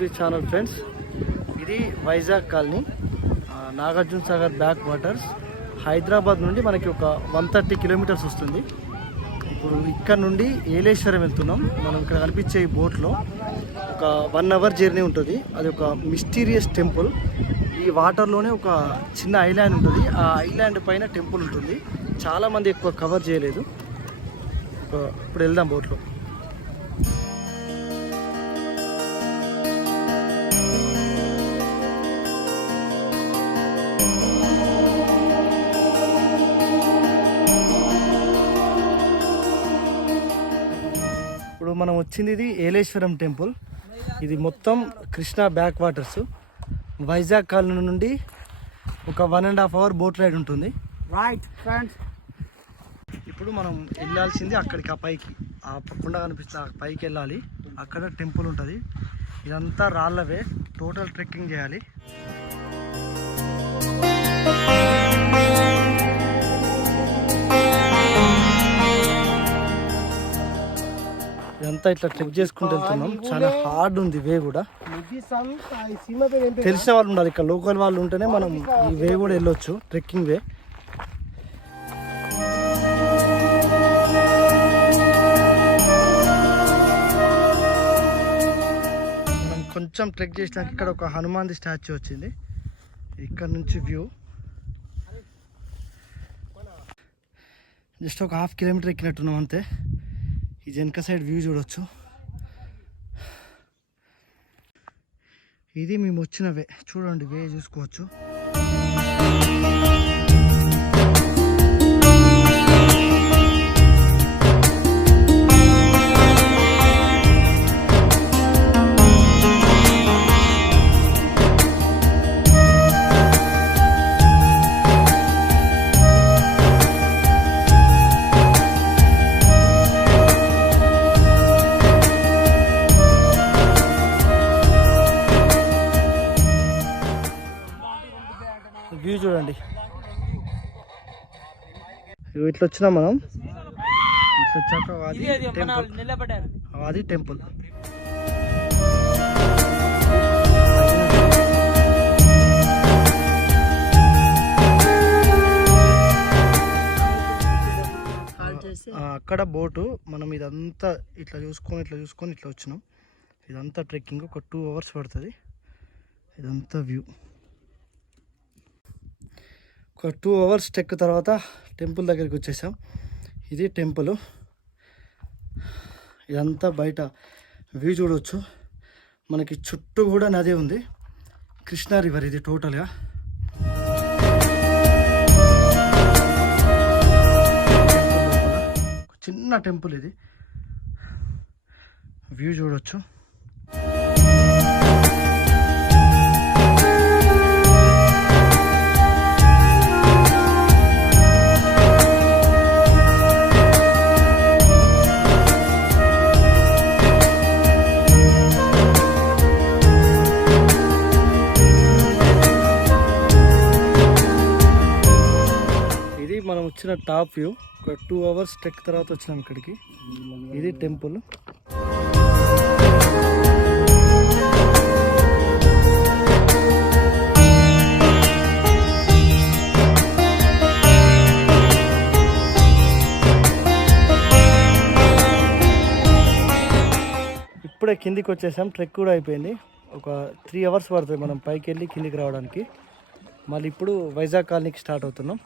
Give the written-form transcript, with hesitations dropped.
The channel friends. ఇది Vizag colony, Nagarjuna Sagar backwaters. Hyderabad నుండి మనకి ఒక 130 కిలోమీటర్స్ వస్తుంది. ఇప్పుడు ఇక్కడ నుండి ఏలేశ్వరం వెళ్తున్నాం. మనం ఇక్కడ కనిపించే ఈ బోట్లో ఒక 1 అవర్ జర్నీ ఉంటుంది. అది ఒక మిస్టీరియస్ టెంపుల్. ఈ వాటర్లోనే ఒక చిన్న ఐలాండ్ ఉంటుంది. ఆ ఐలాండ్ పైన టెంపుల్ ఉంటుంది. చాలామంది ఎక్కువ కవర్ చేయలేదు. ఇప్పుడు వెళ్దాం బోట్లో. ఇప్పుడు మనం వచ్చింది ఇది ఏలేశ్వరం టెంపుల్. ఇది మొత్తం Krishna back waters. Vizag colony నుండి ఒక 1.5 అవర్ బోట్ రైడ్ ఉంటుంది. రైట్ ఫ్రెండ్స్, ఇప్పుడు మనం వెళ్ళాల్సింది అక్కడికి, ఆ పైకి, ఆ కుండ కనిపిస్తుంది, ఆ పైకి వెళ్ళాలి. అక్కడ టెంపుల్ ఉంటుంది. ఇదంతా రాళ్ళవే. టోటల్ ట్రెక్కింగ్ చేయాలి. ఇదంతా ఇట్లా ట్రెక్ చేసుకుంటూ వెళ్తున్నాం. చాలా హార్డ్ ఉంది వే కూడా. తెలిసిన వాళ్ళు ఉండాలి, ఇక్కడ లోకల్ వాళ్ళు ఉంటేనే మనం ఈ వే కూడా వెళ్ళొచ్చు, ట్రెక్కింగ్ వే. మనం కొంచెం ట్రెక్ చేసినాక ఇక్కడ ఒక హనుమాన్ స్టాచ్యూ వచ్చింది. ఇక్కడ నుంచి వ్యూ జస్ట్ ఒక 1/2 కిలోమీటర్ ఎక్కినట్టున్నాం అంతే. ఈ వెనక సైడ్ వ్యూ చూడవచ్చు. ఇది మేము వచ్చిన వే. చూడండి, వే చూసుకోవచ్చు. వ్యూ చూడండి. ఇట్లా వచ్చినాం మనం. ఇట్లా వచ్చాక అది టెంపుల్. అక్కడ బోటు. మనం ఇదంతా ఇట్లా చూసుకొని ఇట్లా వచ్చినాం. ఇదంతా ట్రెక్కింగ్ ఒక 2 అవర్స్ పడుతుంది. ఇదంతా వ్యూ. ఒక 2 అవర్స్ ట్రెక్ తర్వాత టెంపుల్ దగ్గరికి వచ్చేసాం. ఇది టెంపుల్. ఇదంతా బయట వ్యూ చూడవచ్చు. మనకి చుట్టూ కూడా నది ఉంది, కృష్ణా రివర్. ఇది టోటల్గా చిన్న టెంపుల్. ఇది వ్యూ చూడవచ్చు. మనం వచ్చిన టాప్ వ్యూ. ఒక 2 అవర్స్ ట్రెక్ తర్వాత వచ్చినాం ఇక్కడికి. ఇది టెంపుల్. ఇప్పుడే కిందికి వచ్చేసాం. ట్రెక్ కూడా అయిపోయింది. ఒక 3 అవర్స్ పడుతుంది మనం పైకి వెళ్ళి కిందికి రావడానికి. మళ్ళీ ఇప్పుడు వైజాగ్ కాలనీకి స్టార్ట్ అవుతున్నాం.